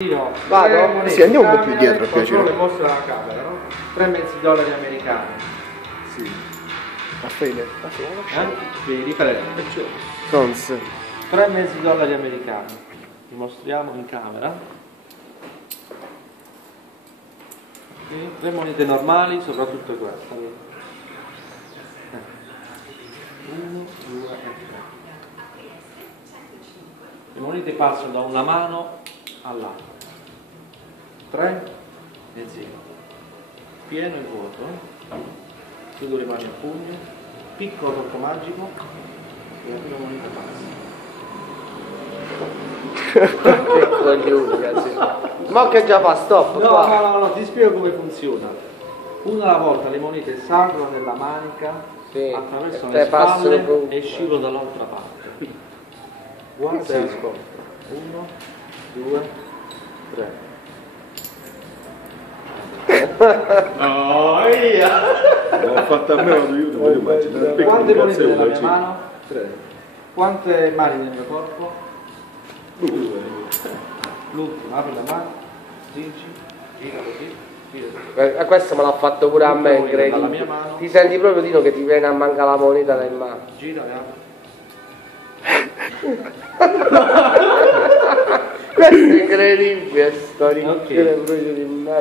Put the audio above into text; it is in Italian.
Vado? Sì, andiamo un po' più dietro, per piacere. Le mostre alla camera, no? 3 mezzi dollari americani. Sì. A fine. Sì, riprendo. Cons. 3 mezzi dollari americani. Li mostriamo in camera. Sì, 3 monete normali, soprattutto questa. 1, 2 e 3. Le monete passano da una mano all'altra. 3 e 0. Pieno e vuoto. Chiudo le mani a pugno. Piccolo tocco magico. E la prima moneta passa. Che coglioni, cazzo. Ma che già fa stop? No, ti spiego come funziona. Una alla volta le monete salgono nella manica, sì, attraversano le spalle e scivolano dall'altra parte. Guarda e ascolta. 1, 2, 3. No, via! L'ho fatta a me, vado io, non voglio immaginare. Quante monete nella mia mano? 3. Quante mani nel mio corpo? 2. L'ultima, apri la mano, stringi, gira così. Questo me l'ha fatto pure a me, incredibile. Ti senti proprio Dino che ti viene a mancare la moneta nel mano. Gira e apri. Questo è incredibile, sto ricchione proprio di merda.